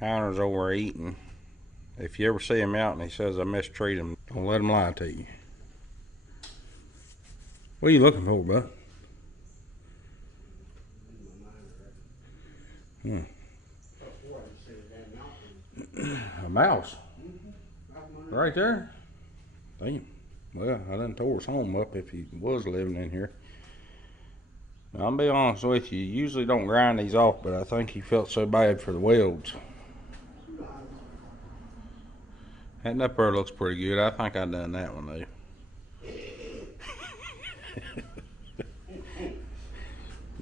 Heiner's over eating. If you ever see him out and he says I mistreat him, don't let him lie to you. What are you looking for, bud? A mouse? Right there? Damn. Well, I done tore his home up if he was living in here. Now, I'll be honest with you, usually don't grind these off, but I think he felt so bad for the welds. That upper looks pretty good. I think I done that one though.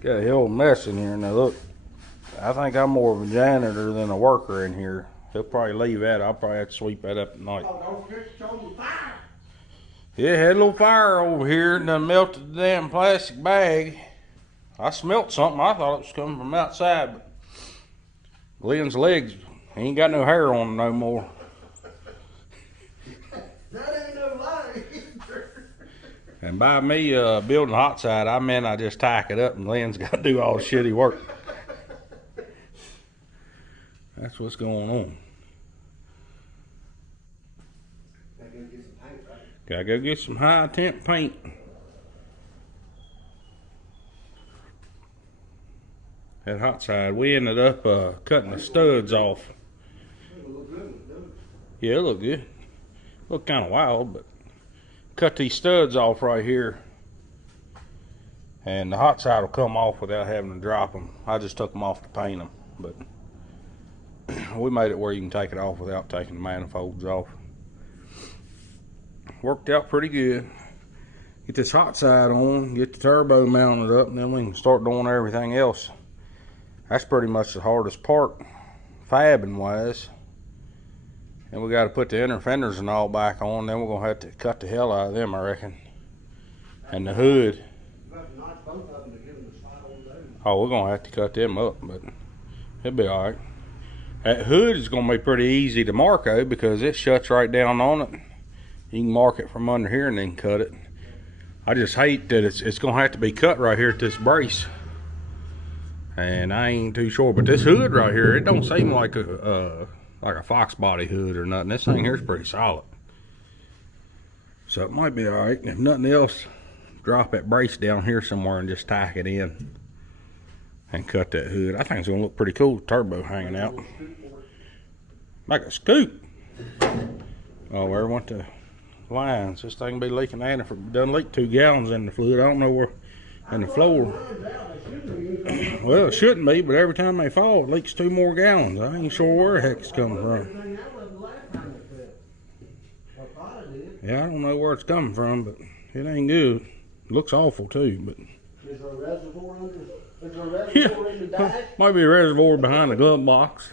Got a hell of a mess in here. Now look, I think I'm more of a janitor than a worker in here. He'll probably leave that. I'll probably have to sweep that up tonight. Oh, don't forget to show the fire. Yeah, had a little fire over here and done melted the damn plastic bag. I smelt something. I thought it was coming from outside, but Glenn's legs, he ain't got no hair on him no more. That ain't no lie. And by me building hotside, I meant I just tack it up and Glenn's got to do all the shitty work. That's what's going on. Gotta go get some high temp paint. That hotside, we ended up cutting the studs off. Yeah, it looked good. Looked kind of wild, but cut these studs off right here. And the hotside will come off without having to drop them. I just took them off to paint them, but we made it where you can take it off without taking the manifolds off. Worked out pretty good. Get this hotside on, get the turbo mounted up, and then we can start doing everything else. That's pretty much the hardest part, fabbing wise. And we got to put the inner fenders and all back on. Then we're gonna have to cut the hell out of them, I reckon. And the hood. Oh, we're gonna have to cut them up, but it'll be all right. That hood is gonna be pretty easy to mark though, because it shuts right down on it. You can mark it from under here and then cut it. I just hate that it's gonna have to be cut right here at this brace. And I ain't too sure, but this hood right here, it don't seem like a fox body hood or nothing. This thing here's pretty solid. So it might be all right. If nothing else, drop that brace down here somewhere and just tack it in and cut that hood. I think it's gonna look pretty cool, turbo hanging out. Like a scoop. Oh, where went the lines? This thing be leaking in. If it done leak 2 gallons in the fluid, I don't know where in the floor. Well, it shouldn't be, but every time they fall, it leaks 2 more gallons. I ain't sure where the heck it's coming from. Yeah, I don't know where it's coming from, but it ain't good. It looks awful too, but. Is there a reservoir under? Is there a reservoir in the dash? Might be a reservoir behind the glove box.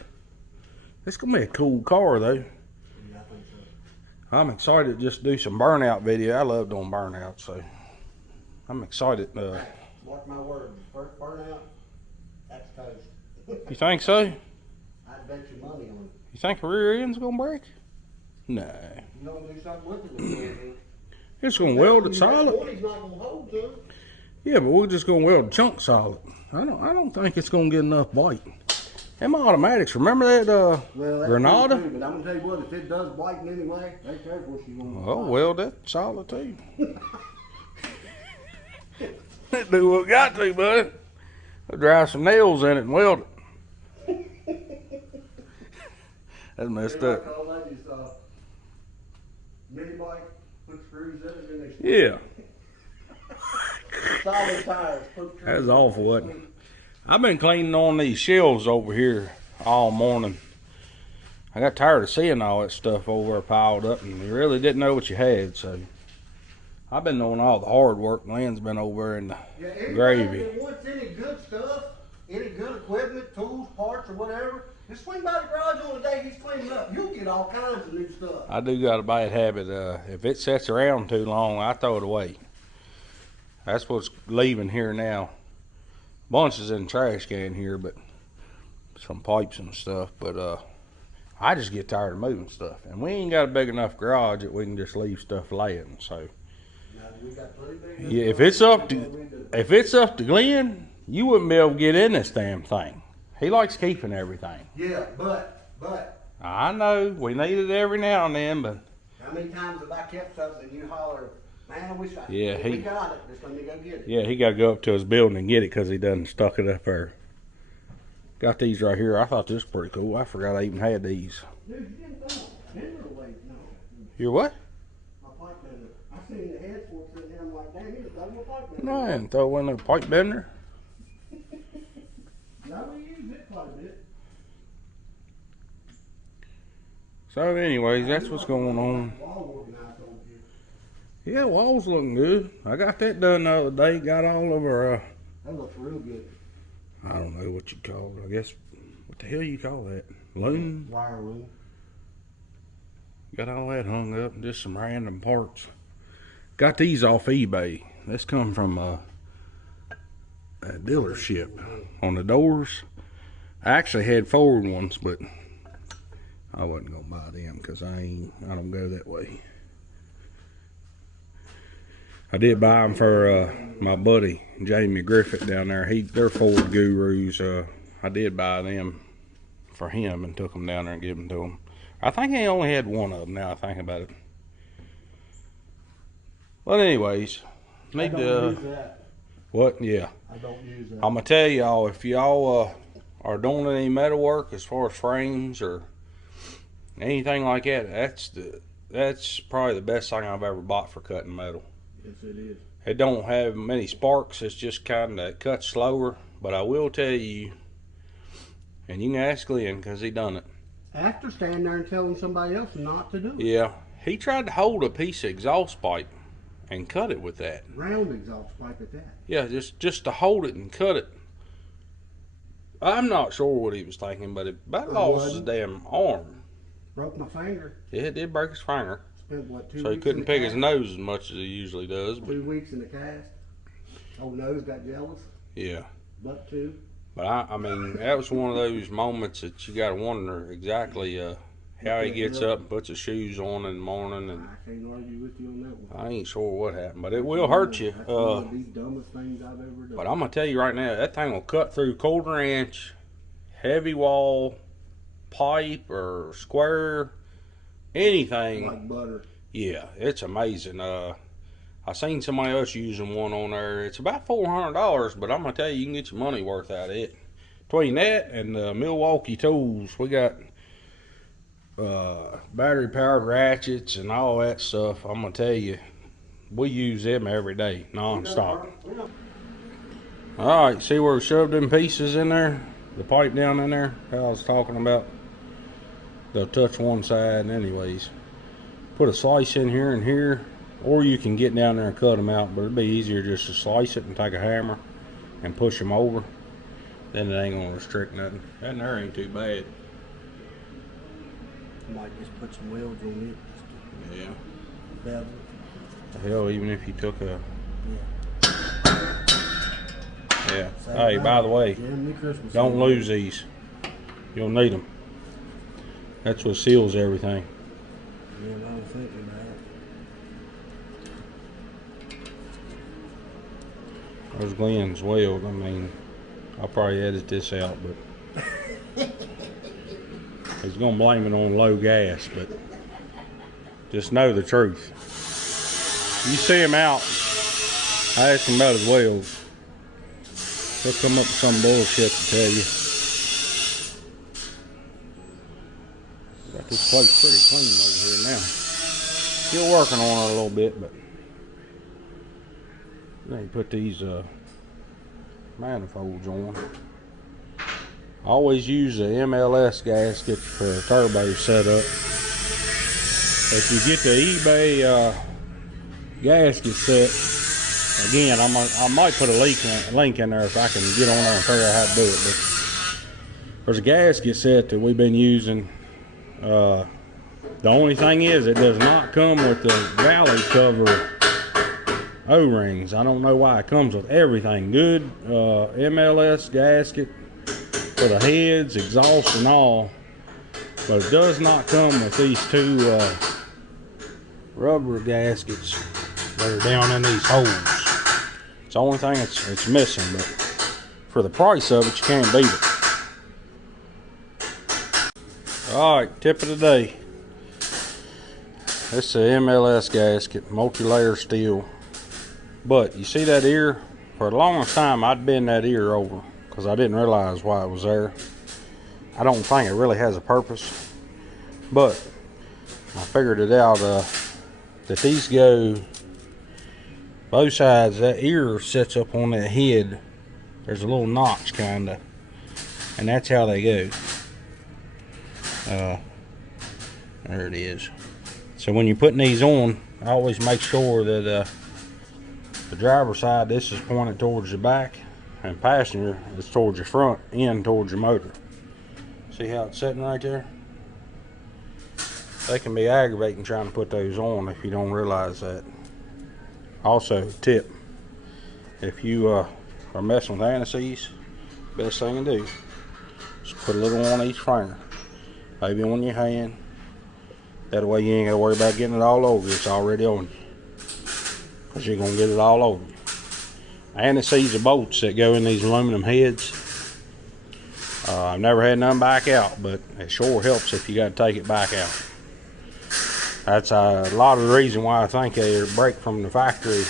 It's gonna be a cool car though. Yeah, I think so. I'm excited to just do some burnout video. I love doing burnout, so I'm excited. Mark my words, first burnout, that's toast. You think so? I'd bet you money on it. You think the rear end's gonna break? Nah. You gonna do something with it? It's gonna weld it solid. He's not gonna hold to it. Yeah, but we're just gonna weld the chunk solid. I don't think it's gonna get enough bite. Them automatics, remember that Granada? True, but I'm gonna tell you what, if it does bite in anyway, right there's where she's gonna Oh, weld that solid too. Do what we got to, buddy. I'll drive some nails in it and weld it. That's messed up. Mini bike, put screws in it, and they Yeah. solid tires. Put screws. That's awful, wasn't it? I've been cleaning on these shelves over here all morning. I got tired of seeing all that stuff over there piled up, and you really didn't know what you had, so I've been doing all the hard work. Lynn's been over in the gravy. If you want any good stuff, any good equipment, tools, parts, or whatever, just swing by the garage on the day he's cleaning up. You'll get all kinds of new stuff. I do got a bad habit. If it sits around too long, I throw it away. That's what's leaving here now. Bunch is in the trash can here, but some pipes and stuff. But I just get tired of moving stuff, and we ain't got a big enough garage that we can just leave stuff laying. So yeah, if it's up to Glenn, you wouldn't be able to get in this damn thing. He likes keeping everything. Yeah, but But I know, we need it every now and then, but how many times have I kept something and you holler, man, I wish I yeah, we got it. Just let me go get it. yeah, he got to go up to his building and get it because he done stuck it up there. Got these right here. I thought this was pretty cool. I forgot I even had these. Dude, you didn't throw my bender away. No. Your what? My pipe bender. I seen the head forks in there. I'm like, damn, you just throw my pipe bender. No, I didn't throw in a pipe bender. No, we use it quite a bit. So anyways, that's what's going on. Wall organized over here. Yeah, wall's looking good. I got that done the other day. Got all of our, That looks real good. I don't know what you call it. I guess, what the hell you call that? Loom? Wire loom. Got all that hung up, just some random parts. Got these off eBay. This come from a dealership on the doors. I actually had forward ones, but I wasn't gonna buy them because I don't go that way. I did buy them for my buddy Jamie Griffith down there. They're Ford gurus. I did buy them for him and took them down there and gave them to him. I think he only had one of them. Now I think about it. But anyways, need to. What? Yeah. I don't use that. I'm gonna tell y'all, if y'all are doing any metal work as far as frames or anything like that, that's probably the best thing I've ever bought for cutting metal. Yes, it is. It don't have many sparks. It's just kind of cuts slower. But I will tell you, and you can ask Glenn because he done it. After standing there and telling somebody else not to do it. Yeah, he tried to hold a piece of exhaust pipe and cut it with that. Round exhaust pipe at that. Yeah, just to hold it and cut it. I'm not sure what he was thinking, but it about lost his damn arm. Broke my finger. Yeah, it did break his finger. Spent what, 2 weeks? So he couldn't in the pick his cast? nose as much as he usually does. But 2 weeks in the cast. Old nose got jealous. yeah. Buck too. But I mean, that was one of those moments that you got to wonder exactly how he gets up and puts his shoes on in the morning. And I can't argue with you on that one. I ain't sure what happened, but it will hurt you. That's one of the dumbest things I've ever done. But I'm gonna tell you right now, that thing will cut through 1/4 inch, heavy wall, pipe or square, anything. Like butter. Yeah, it's amazing. I seen somebody else using one on there. It's about $400, but I'm gonna tell you, you can get your money worth out of it. Between that and the Milwaukee tools, we got battery powered ratchets and all that stuff. I'm gonna tell you, we use them every day, non-stop. All right, see where we shoved them pieces in there? The pipe down in there, how I was talking about. They'll touch one side anyways. Put a slice in here and here, or you can get down there and cut them out, but it'd be easier just to slice it and take a hammer and push them over. Then it ain't gonna restrict nothing. That there ain't too bad. Might just put some wheels on it. Yeah. Bevel. Hell, even if you took a... Yeah. Same Hey, by the way, Jeremy Christmas don't Eve. lose these. You'll need them. That's what seals everything. Yeah, I was thinking that. There's Glenn's weld. I mean, I'll probably edit this out, but he's gonna blame it on low gas, but just know the truth. You see him out, I ask him about his welds. He'll come up with some bullshit to tell you. Got this place pretty clean over here now. Still working on it a little bit, but then you put these manifolds on. I always use a MLS gasket for a turbo setup. If you get the eBay gasket set, again, I might put a link in there if I can get on there and figure out how to do it. But there's a gasket set that we've been using. The only thing is, it does not come with the valley cover O-rings. I don't know why. It comes with everything. Good MLS gasket for the heads, exhaust, and all. But it does not come with these two rubber gaskets that are down in these holes. It's the only thing it's missing, but for the price of it, you can't beat it. Alright, tip of the day. This is a MLS gasket, multi-layer steel. But you see that ear? For the longest time I'd bend that ear over because I didn't realize why it was there. I don't think it really has a purpose. But I figured it out that these go both sides. That ear sits up on that head. There's a little notch kinda. And that's how they go. There it is. So when you're putting these on, I always make sure that the driver's side, this is pointed towards the back, and passenger is towards your front end, towards your motor. See how it's sitting right there? They can be aggravating trying to put those on if you don't realize that. Also, tip, if you are messing with anti-seize, best thing to do is put a little on each finger, maybe on your hand. That way you ain't got to worry about getting it all over you. It's already on you, because you're going to get it all over you. Anti-seize bolts that go in these aluminum heads, I've never had none back out, but it sure helps if you got to take it back out. That's a lot of the reason why I think they break from the factory.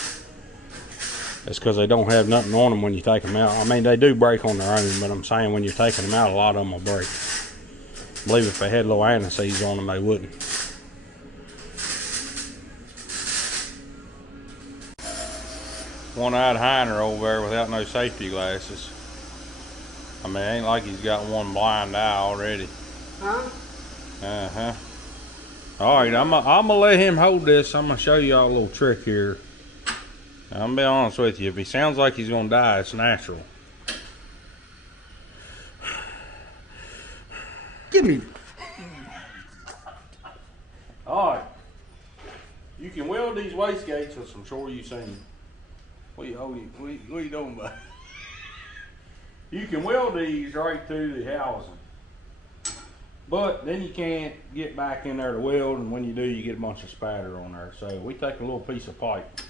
It's because they don't have nothing on them when you take them out. I mean, they do break on their own, but I'm saying when you're taking them out, a lot of them will break. I believe if they had a little anti-seize on them, they wouldn't. One-eyed Heiner over there without no safety glasses. I mean, it ain't like he's got one blind eye already. Huh? Uh-huh. Alright, I'm gonna let him hold this. I'm gonna show y'all a little trick here. I'm gonna be honest with you. If he sounds like he's gonna die, it's natural. Give me. Alright. You can weld these wastegates, which I'm sure you've seen. What are you doing, bud? You can weld these right through the housing. But then you can't get back in there to weld, and when you do, you get a bunch of spatter on there. So we take a little piece of pipe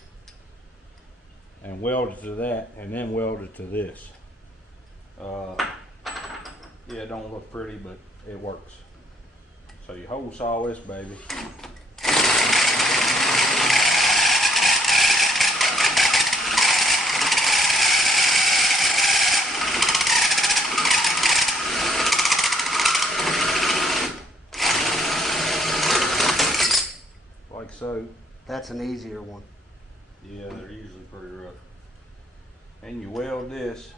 and weld it to that, and then weld it to this. Yeah, it don't look pretty, but it works. So you hole saw this baby. Like so. That's an easier one. Yeah, they're usually pretty rough. And you weld this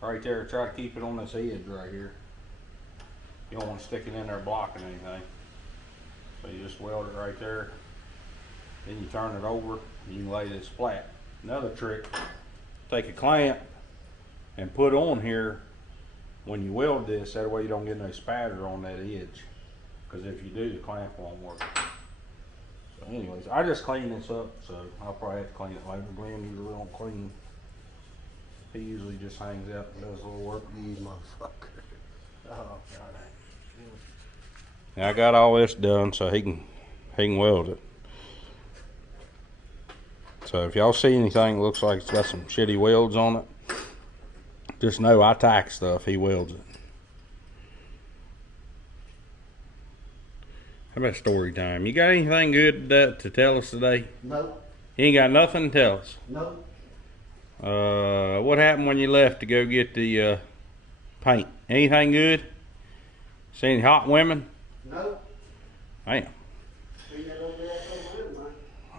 right there. Try to keep it on this edge right here. You don't want to stick it in there blocking anything. So you just weld it right there. Then you turn it over and you can lay this flat. Another trick, take a clamp and put on here when you weld this. That way you don't get no spatter on that edge. Because if you do, the clamp won't work. So anyways, I just cleaned this up, so I'll probably have to clean it later. Glenn usually don't clean. He usually just hangs out and does a little work. These motherfuckers. Oh, God. Now I got all this done so he can weld it. So if y'all see anything that looks like it's got some shitty welds on it, just know I tack stuff, he welds it. How about story time? You got anything good to tell us today? Nope. You ain't got nothing to tell us? Nope. What happened when you left to go get the paint? Anything good? See any hot women? Nope. Damn.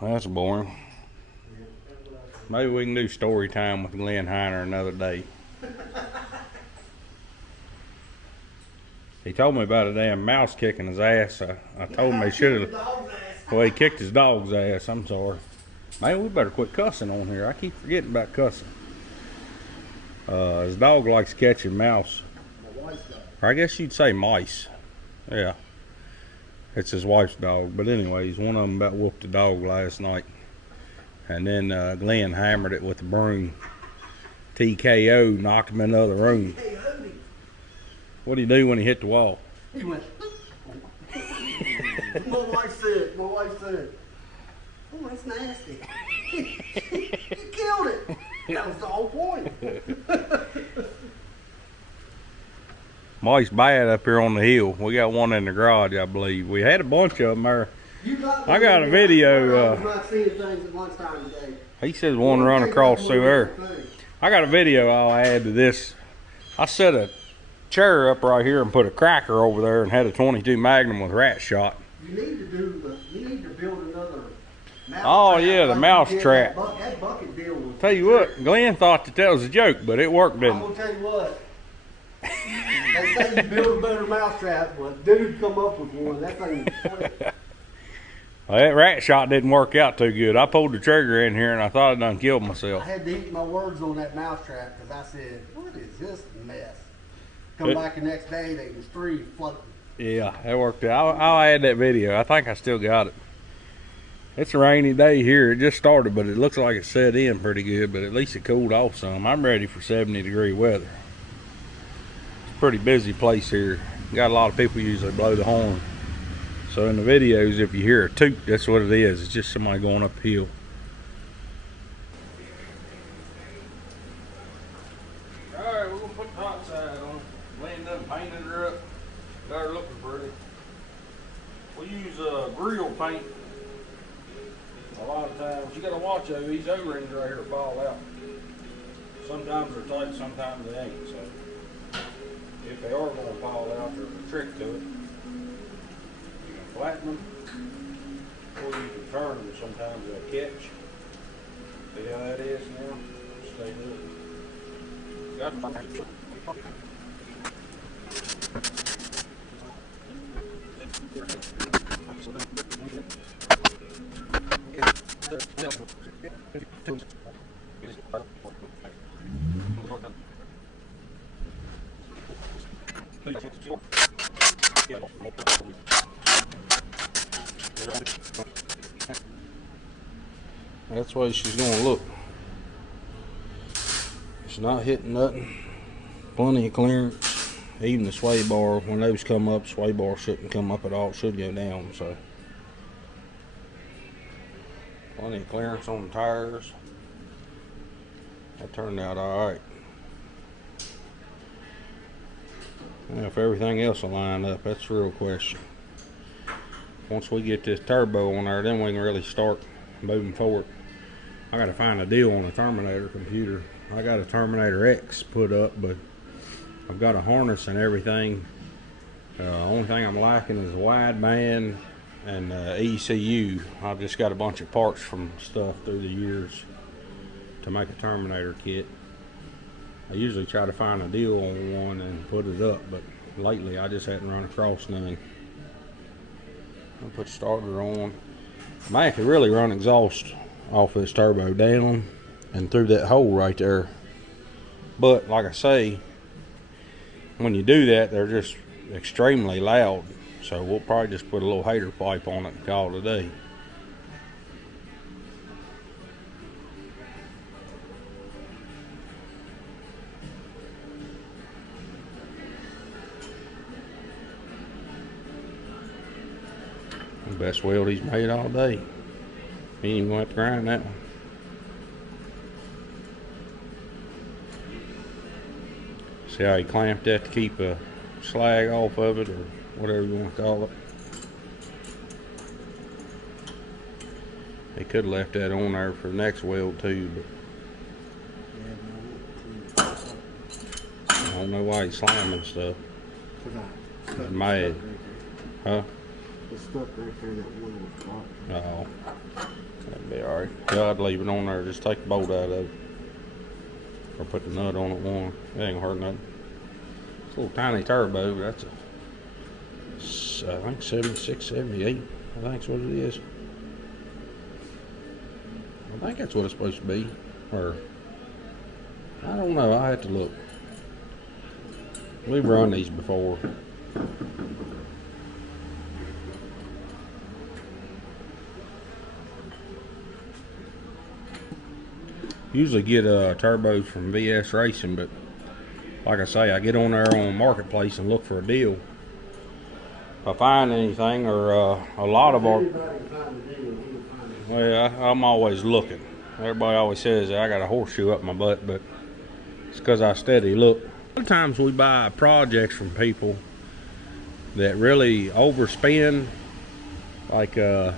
That's boring. Maybe we can do story time with Glenn Heiner another day. He told me about a damn mouse kicking his ass. I told him he should have. Well, he kicked his dog's ass. I'm sorry. Man, we better quit cussing on here. I keep forgetting about cussing. His dog likes catching mouse. Or I guess you'd say mice. Yeah. It's his wife's dog. But anyways, one of them about whooped the dog last night. And then Glenn hammered it with the broom. TKO, knocked him in the other room. What did he do when he hit the wall? He went. My wife said, oh, that's nasty. He killed it. That was the whole point. Moist bad up here on the hill. We got one in the garage, I believe. We had a bunch of them there. I got a video. He says one run across through there. I got a video I'll add to this. I set a chair up right here and put a cracker over there and had a 22 Magnum with rat shot. You need to build another mouse Oh trap yeah, the like mouse you did trap. that bucket deal was. Tell you what, Glenn thought that was a joke, but it worked, didn't I'm it? gonna tell you what. They say you build a better mouse trap, but dude come up with one. That thing is slick. Well, that rat shot didn't work out too good. I pulled the trigger in here and I thought I done killed I myself. had to eat my words on that mouse trap because I said, "What is this mess?" Come back the next day, they was 3 floating. Yeah, that worked out. I'll add that video. I think I still got it. It's a rainy day here. It just started, but it looks like it set in pretty good, but at least it cooled off some. I'm ready for 70-degree weather. It's a pretty busy place here. Got a lot of people usually blow the horn. So in the videos, if you hear a toot, that's what it is. It's just somebody going uphill. Alright, we're going to put the hot side on. Laying up, painted her up. Got her looking pretty. We use grill paint. A lot of times, you got to watch those. These O-rings right here fall out. Sometimes they're tight, sometimes they ain't. So if they are going to fall out, there's a trick to it. You can flatten them, or you can turn them. Sometimes they'll catch. See how that is now? Stay with it. Got That's the way she's going to look. It's not hitting nothing. Plenty of clearance. Even the sway bar, when those come up, sway bar shouldn't come up at all. It should go down. So plenty of clearance on the tires. That turned out all right. Now, if everything else will line up, that's the real question. Once we get this turbo on there, then we can really start moving forward. I got to find a deal on the Terminator computer. I got a Terminator X put up, but I've got a harness and everything. Only thing I'm lacking is a wideband and ECU. I've just got a bunch of parts from stuff through the years to make a Terminator kit. I usually try to find a deal on one and put it up, but lately I just hadn't run across none. I'll put the starter on. I might have to really run exhaust off this turbo down and through that hole right there. But like I say, when you do that, they're just extremely loud. So we'll probably just put a little hater pipe on it and call it a day. Best weld he's made all day. He ain't even gonna have to grind that one. See how he clamped that to keep a slag off of it, or whatever you want to call it. He could have left that on there for the next weld too, but I don't know why he's slamming stuff. He's mad. Huh? It's stuck right there, that one was blocked. Oh, that'd be alright. Yeah, I'd leave it on there. Just take the bolt out of it. Or put the nut on it one. It ain't gonna hurt nothing. It's a little tiny turbo, but that's a, I think 76, 78. I think's what it is. I think that's what it's supposed to be. Or, I don't know. I have to look. We've run these before. Usually get turbos from VS Racing, but like I say, I get on there on Marketplace and look for a deal. If I find anything, or a lot of our, well, I'm always looking. Everybody always says that I got a horseshoe up my butt, but it's because I steady look. A lot of times we buy projects from people that really overspend, like I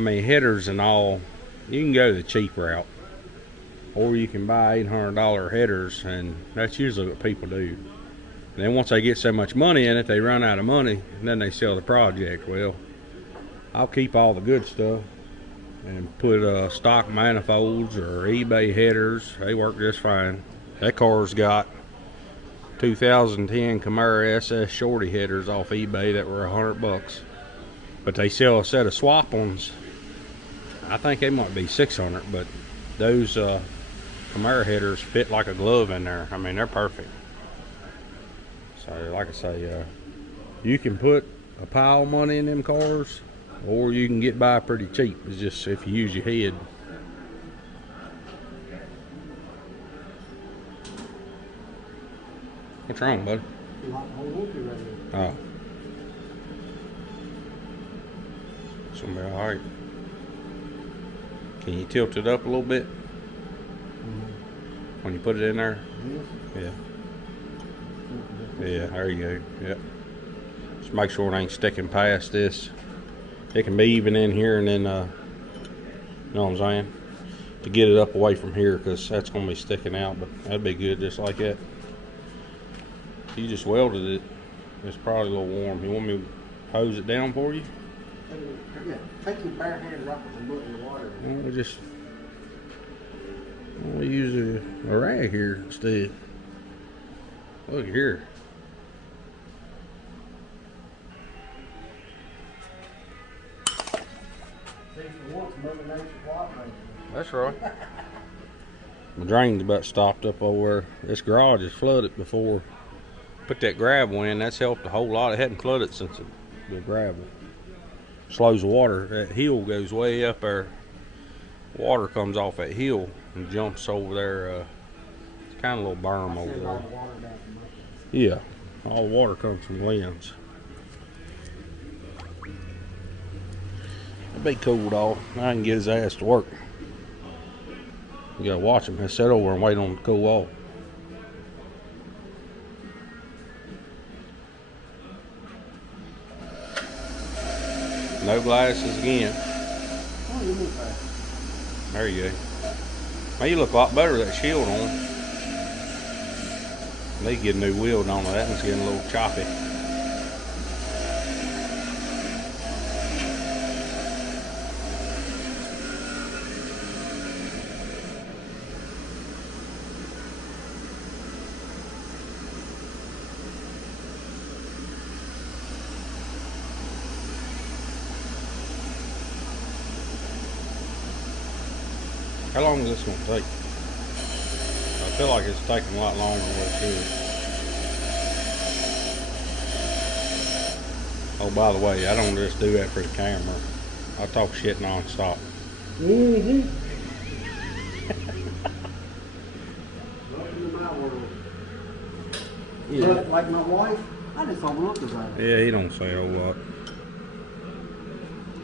mean headers and all. You can go the cheap route, or you can buy $800 headers, and that's usually what people do. And then once they get so much money in it, they run out of money, and then they sell the project. Well, I'll keep all the good stuff and put stock manifolds or eBay headers. They work just fine. That car's got 2010 Camaro SS Shorty headers off eBay that were $100, but they sell a set of swap ones. I think they might be 600, but those Camaro headers fit like a glove in there. I mean, they're perfect. So like I say, you can put a pile of money in them cars, or you can get by pretty cheap. It's just if you use your head. What's wrong, bud? Oh. It's gonna be alright. Can you tilt it up a little bit? When you put it in there? Yeah. Yeah, there you go. Yep. Just make sure it ain't sticking past this. It can be even in here, and then, you know what I'm saying? To get it up away from here, because that's going to be sticking out, but that'd be good just like that. You just welded it. It's probably a little warm. You want me to hose it down for you? Yeah, take your bare hand, rock it, and put it in the water. We'll use a rag here instead. Look here. That's right. My drain's about stopped up over there. This garage is flooded before. Put that gravel in, that's helped a whole lot. It hadn't flooded since the gravel. Slows the water. That hill goes way up there. Water comes off that hill and jumps over there. It's kind of a little berm over there. Yeah, all the water comes from Lynn's. It'd be cool though. I can get his ass to work. You gotta watch him. He'll sit over and wait on it to cool off. No glasses again. There you go. Well, you look a lot better with that shield on. Need to get a new wheel on that one's getting a little choppy. How long is this going to take? I feel like it's taking a lot longer than what it should. Oh, by the way, I don't just do that for the camera. I talk shit non-stop. Welcome to my world. Yeah. But like my wife, I just overlook the thing. Yeah, he don't say a whole lot.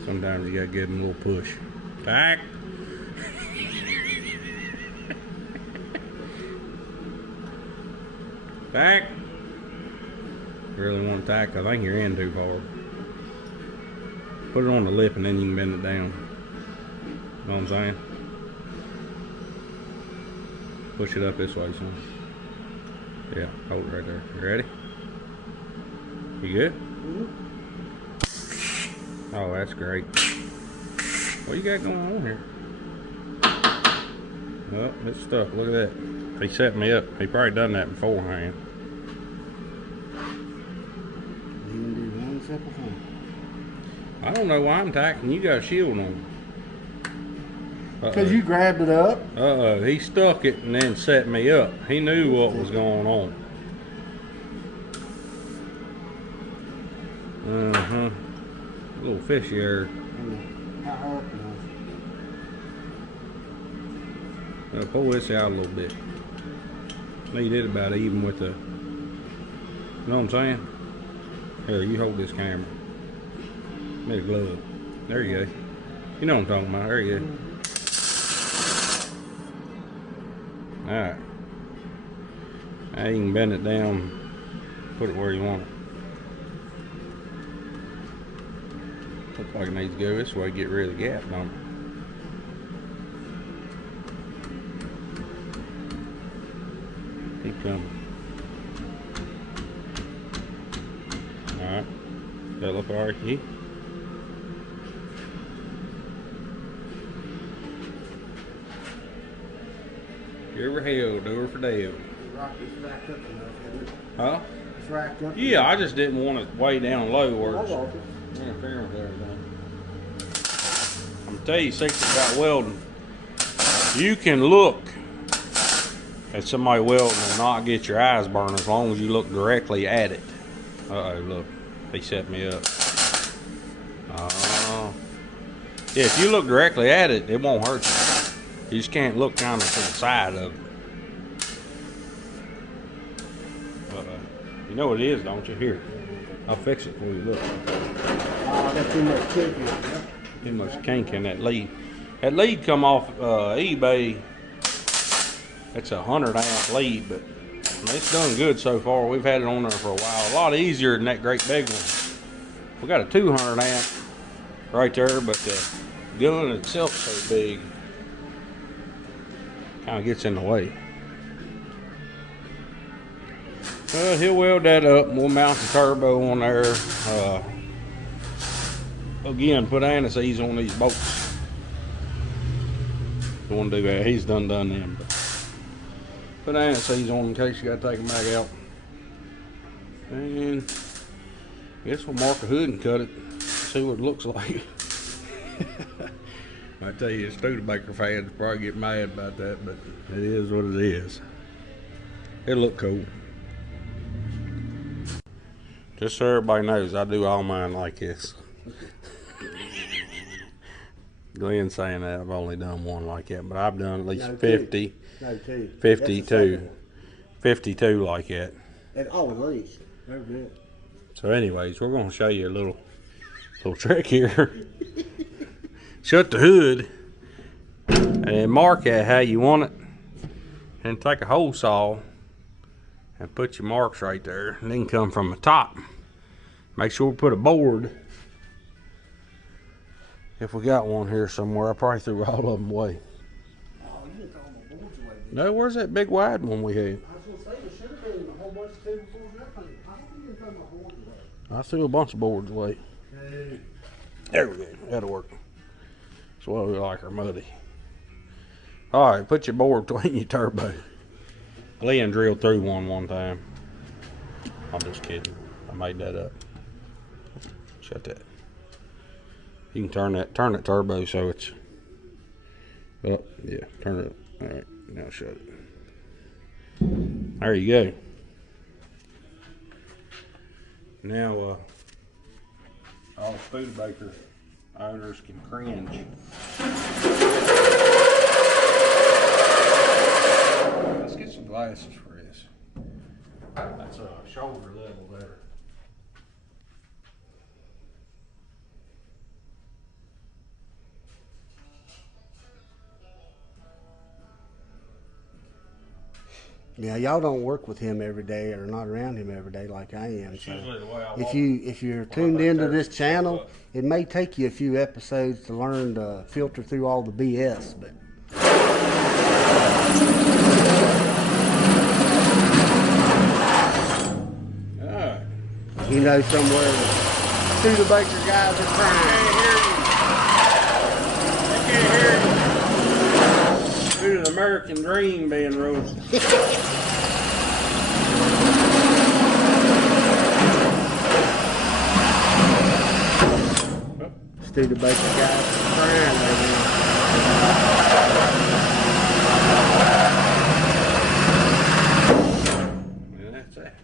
Sometimes you gotta give him a little push. Tack. Tack. Really want to tack? I think you're in too far. Put it on the lip and then you can bend it down. Know what I'm saying? Push it up this way, son. Yeah, hold it right there. You ready? You good? Mm-hmm. Oh, that's great. What you got going on here? Oh, it's stuck. Look at that. He set me up. He probably done that beforehand. I don't know why I'm tacking. You got a shield on. Because you grabbed it up. He stuck it and then set me up. He knew what was going on. A little fishy there. Pull this out a little bit. Need it about even with the, you know what I'm saying? Here, you hold this camera. Need a glove. There you go. You know what I'm talking about. There you go. Alright. Now you can bend it down, put it where you want it. Looks like it needs to go this way to get rid of the gap, don't it? Keep coming. Alright. That look alright to you? Give her hell, do her for Dale. It's racked up enough, isn't it? Huh? It's racked up. Yeah, I just didn't want it way down low where I it's want it. interfering with everything. I'm gonna tell you secret about welding. You can look at somebody welding and not get your eyes burned as long as you look directly at it. Uh-oh, look. He set me up. Oh. Yeah, if you look directly at it, it won't hurt you. You just can't look kind of to the side of it. You know what it is, don't you? Here, I'll fix it for you. Look. I got too much kink in it. Too much kink in that lead. That lead come off eBay. It's a 100 amp lead, but I mean, it's done good so far. We've had it on there for a while. A lot easier than that great big one. We got a 200 amp right there, but the gun itself so big, kind of gets in the way. He'll weld that up and we'll mount the turbo on there. Again, put anti-seize on these bolts. Don't want to do that. He's done them. But put anti-seize on in case you got to take them back out. And I guess we'll mark a hood and cut it. See what it looks like. I tell you, Studebaker fans probably get mad about that, but it is what it is. It'll look cool. Just so everybody knows, I do all mine like this. Glenn's saying that I've only done one like that, but I've done at least 50, 52 like that. At least. Very good. So anyways, we're going to show you a little trick here. Shut the hood and mark it how you want it. And take a hole saw and put your marks right there, and then come from the top. Make sure we put a board. If we got one here somewhere, I probably threw all of them away. Oh, you didn't throw my boards away. No, where's that big wide one we had? I was going to say, there should have been a whole bunch of table boards and everything. I don't think you didn't throw my boards away. I threw a bunch of boards away. Hey. There we go. That'll work. That's why we like her muddy. All right, put your board between your turbo. Glenn drilled through one time. I'm just kidding. I made that up. Shut that. You can turn that turbo so it's up. Yeah, turn it up. All right, now shut it. There you go. Now, all Studebaker owners can cringe. Let's get some glasses for this. That's a shoulder level there. Yeah, y'all don't work with him every day or not around him every day like I am. So Usually the way I if walk. you're tuned into this channel, it may take you a few episodes to learn to filter through all the BS, but you know somewhere the Studebaker guys are crying. I can't hear you. Due to the American dream being roasted. Studebaker guys are crying right now. And that's that.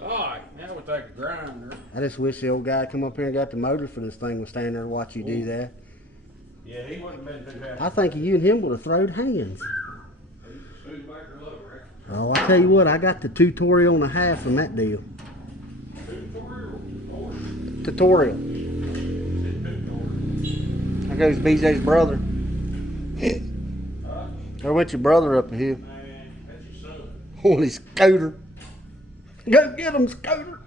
Alright, now we'll take a grinder. I just wish the old guy come up here and got the motor for this thing and stand there and watch you do that. Yeah, he wouldn't have been too happy. I think you and him would have thrown hands. Studebaker lover, Oh, I tell you what, I got the tutorial and a half from that deal. Tutorial. There goes BJ's brother. There went your brother up here. Man, that's your son. on his scooter. Go get him, Scooter.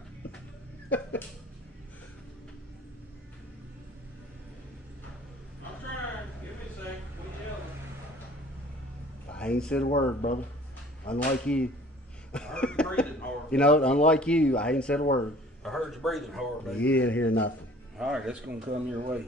I'm trying. Give me a second. We yelling. I ain't said a word, brother. Unlike you. I heard you breathing hard. You know, unlike you, I ain't said a word. I heard you breathing hard, baby. You didn't hear nothing. All right, that's gonna come your way.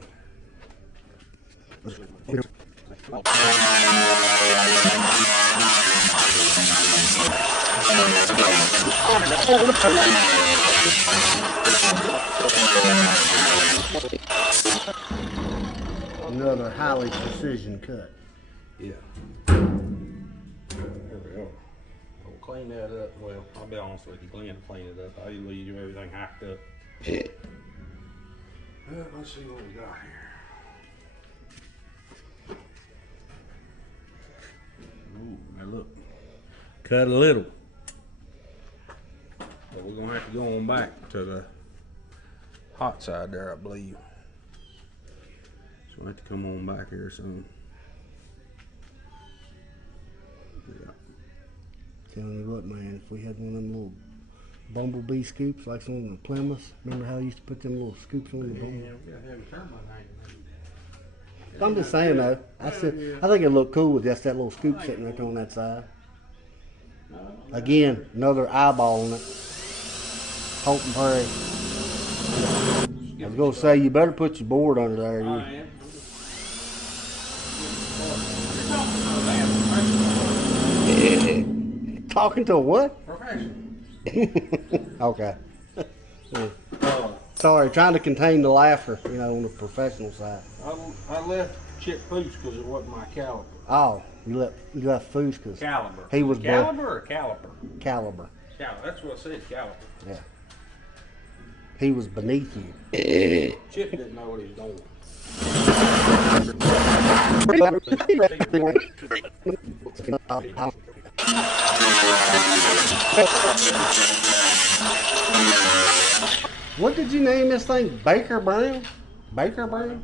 Another highly precision cut. Yeah. There we go. We'll clean that up. Well, I'll be honest with you, Glenn will clean it up. I'll leave you everything hacked up. Let's see what we got here. Ooh, now look. Cut a little. But we're gonna have to go on back to the hot side there, I believe. So we'll have to come on back here soon. Yeah. Telling you what, man, if we had one of them little bumblebee scoops like some of the Plymouths, remember how you used to put them little scoops on the bumblebee? Yeah, we gotta have a turbine hanging. I'm just saying though, I think it looked cool with just that little scoop sitting right there on that side. Again, another eyeball on it. Hope and pray. I was gonna say you better put your board under there. I am. Talking to a what? Professional. Okay. Sorry, trying to contain the laughter, you know, on the professional side. I left Chip Boots because it wasn't my caliber. Oh, you left Foos because Caliber. he was Caliber or caliper? Caliber. That's what I said, caliber. Yeah. He was beneath you. Chip didn't know what he was doing. What did you name this thing? Baker Brown? Baker Brown?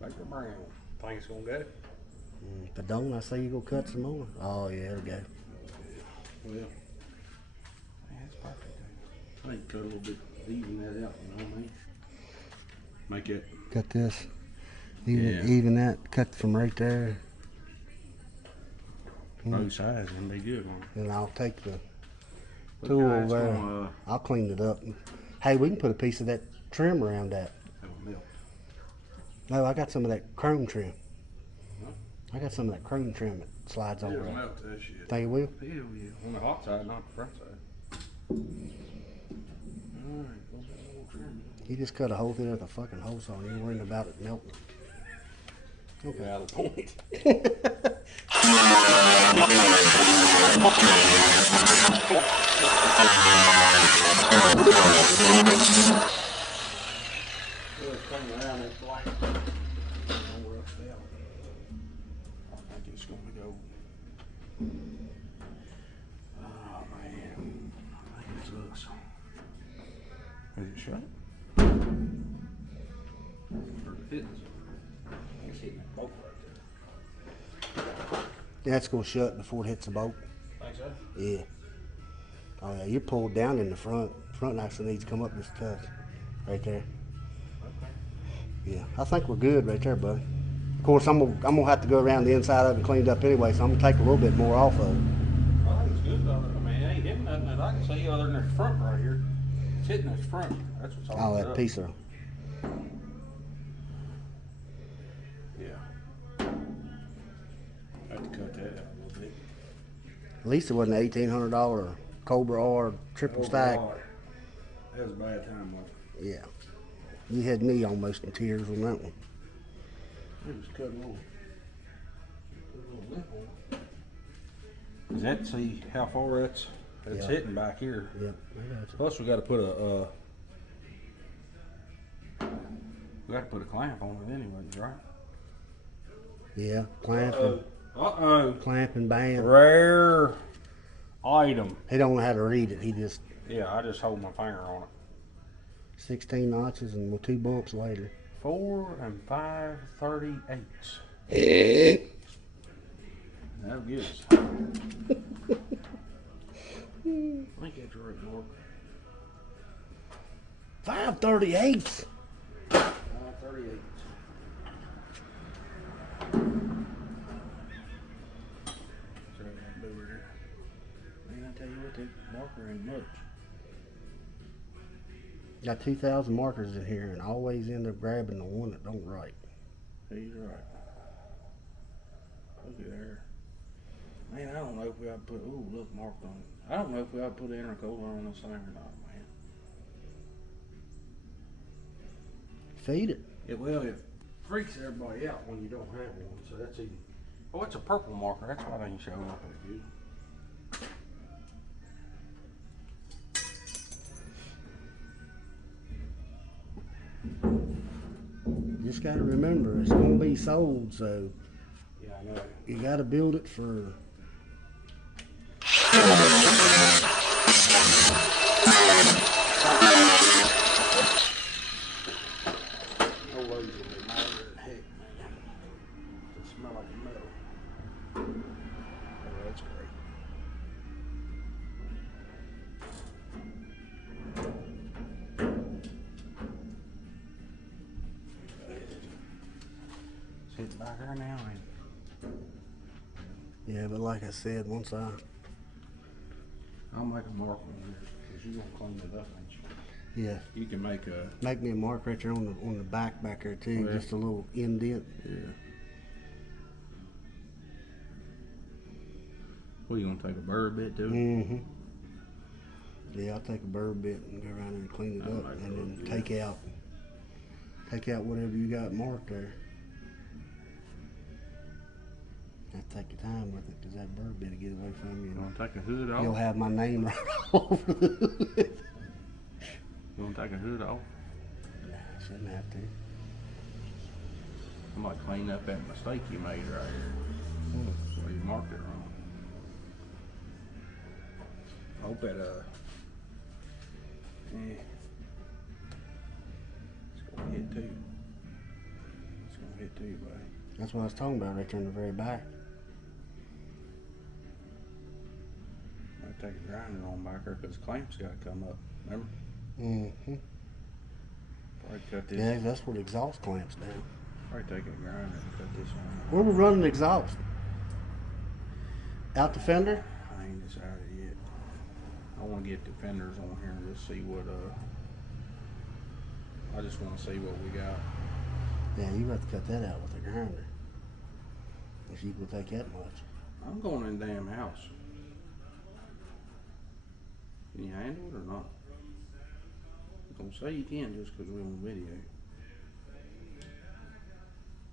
Baker Brown. Think it's gonna go? If it don't, I say you go cut some more. Oh yeah, it'll go. Well, yeah, it's perfect. I think cut a little bit, even that out, you know what I mean? Make it. Cut this. Even that. Cut from right there. Both sides and be good on it. And I'll take the tool there. I'll clean it up. Hey, we can put a piece of that trim around that. No, I got some of that chrome trim. I got some of that chrome trim that slides over there. Melt that shit. Think it will? Hell yeah. On the hot side, not the front side. Alright, You just cut a hole through there with a fucking hole saw and you're worrying about it melting. okay, out of the point. I think it's gonna go. Oh man, I think it's us. Is it shut? Or it is? It's hitting that bolt right there. That's going to shut before it hits the bolt. Think so? Yeah. Oh yeah, you're pulled down in the front. Front actually needs to come up just a touch. Right there. Okay. Yeah, I think we're good right there, bud. Of course, I'm gonna have to go around the inside of it and clean it up anyway, so I'm gonna take a little bit more off of it. I think it's good though. I mean, it ain't hitting nothing that I can see other than the front right here. It's hitting this front. That's what's all Oh, that piece of. Yeah. I have to cut that out a little bit. At least it wasn't an $1,800 Cobra R triple stack. That was a bad time, wasn't it? Yeah. You had me almost in tears on that one. It was cut a little lip on it. Does that see how far it's Yeah. hitting back here? Yep, I got you. Plus we got to put a clamp on it anyways, right? Yeah, clamp and band. Rare item. He don't know how to read it. He just Yeah, I just hold my finger on it. 16 notches and with 2 bumps later. 4 and 5/38. That'll get us. I think that's right, Mark. 5/38. 5/38. Man, I tell you what, that marker ain't much. Got 2,000 markers in here and always end up grabbing the one that don't write. He's right. Look at there. Man, I don't know if we ought to put, ooh, look, marked on it. I don't know if we ought to put an intercooler on this thing or not, man. Feed it. Yeah, well, it freaks everybody out when you don't have one, so that's even. Oh, it's a purple marker. That's why they ain't showing up that good. Just got to remember, it's going to be sold, so Yeah, I know. you got to build it for. No worries with me, man. Heck, man. It smells like a metal. Oh, that's great. Sit back there now and Yeah, but like I said, once I'll make a mark on this because you're gonna clean it up, ain't you? yeah, You can make a make me a mark right there on the back there too, Yeah. just a little indent. yeah. What, you gonna take a bird bit too? Mm-hmm. Yeah, I'll take a bird bit and go around and clean it That'll up, make it and look then good. take out whatever you got marked there. Have to take your time with it, because that bird bit will get away from you. You wanna take a hood And you'll off? have my name right all over the hood. You wanna take a hood off? Nah, shouldn't have to. I might clean up that mistake you made right here. Where you marked it wrong. I hope that it's gonna hit too. It's gonna hit too, buddy. That's what I was talking about right there in the very back. Might take a grinder on back there because clamps gotta come up. Remember? Mm-hmm. Probably cut this. Yeah, that's where the exhaust clamps down. Probably take a grinder and cut this one. Where we running exhaust? Out the fender? I ain't decided yet. I want to get the fenders on here and just see what I just want to see what we got. Yeah, you have to cut that out with a grinder. If you will take that much. I'm going in the damn house. Can you handle it or not? I'm gonna say you can just because we're on video.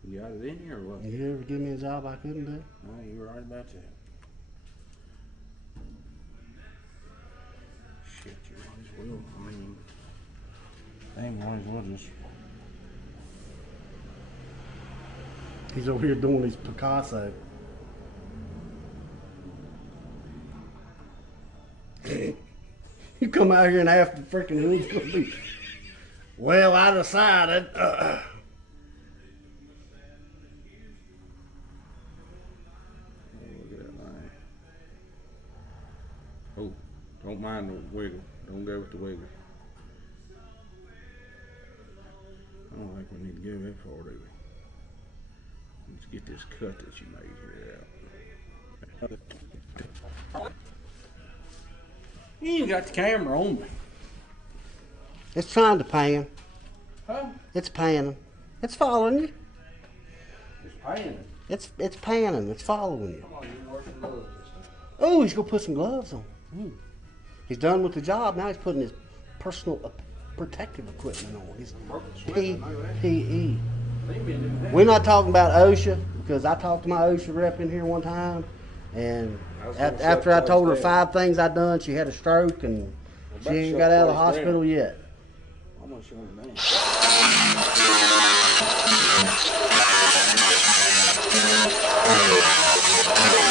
You got it in here or what? You ever give me a job I couldn't do? No, you were right about that. Shit, you might as well. I mean, they might as well just. He's over here doing his Picasso. You come out here and half the freaking hood's gonna be. Well, I decided. Oh, look at that line. Oh, don't mind the wiggle. Don't go with the wiggle. I don't think we need to go that far, do we? Let's get this cut that you made here out. You ain't got the camera on me. It's trying to pan. Huh? It's panning. It's following you. It's panning. It's panning. It's following you. Come on, you're working gloves this time. Oh, he's gonna put some gloves on. He's done with the job. Now he's putting his personal protective equipment on. His PPE. We're not talking about OSHA, because I talked to my OSHA rep in here one time, and after I told her 5 things I'd done, she had a stroke and she ain't got out of the hospital yet. I'm gonna show her name.